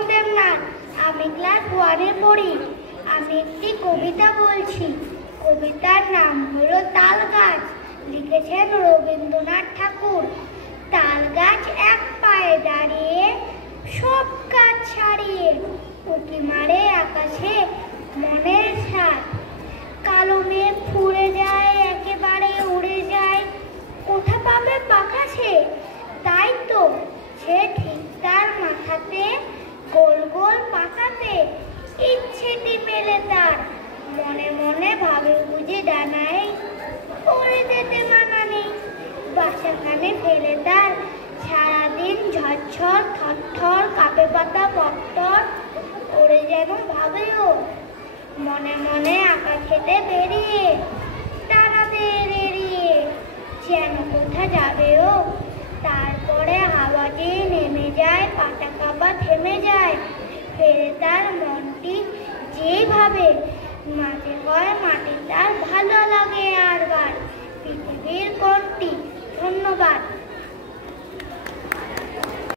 স্বপন দেবনাথ। আমি ক্লাস 1-এ পড়ি। আমি একটি কবিতা বলছি। কবিতার নাম হলো তাল গাছ। লিখেছেন রবীন্দ্রনাথ ঠাকুর। তাল গাছ এক পায়ে দাঁড়িয়ে, সব কাজ ছাড়িয়ে, উঁকি মারে আকাশে মনের ছাদ। কালো মেঘ ফুরে যায়, একেবারে উড়ে যায়, কোথা পাবে পাখা সে? তাই তো সে ঠিক তার মাথাতে গোল গোল পাকাতে ইচ্ছেটি মেলে তার। মনে মনে ভাবে বুঝি ডানায় উড়ে যেতে মানা নেই। বাসাখানে ফেলে তার সারাদিন ঝরঝর থরথর কাঁপে পাতা পত্তর। ওরে যেন ভাবেও মনে মনে আঁকা খেতে বেরিয়ে, ডানাদের এড়িয়ে যেন কোথা যাবেও। তারপরে আওয়াজে নেমে যায়, পাতা কাঁপা থেমে যায়। ফেরে তার মনটি যেভাবে মাঝে হয়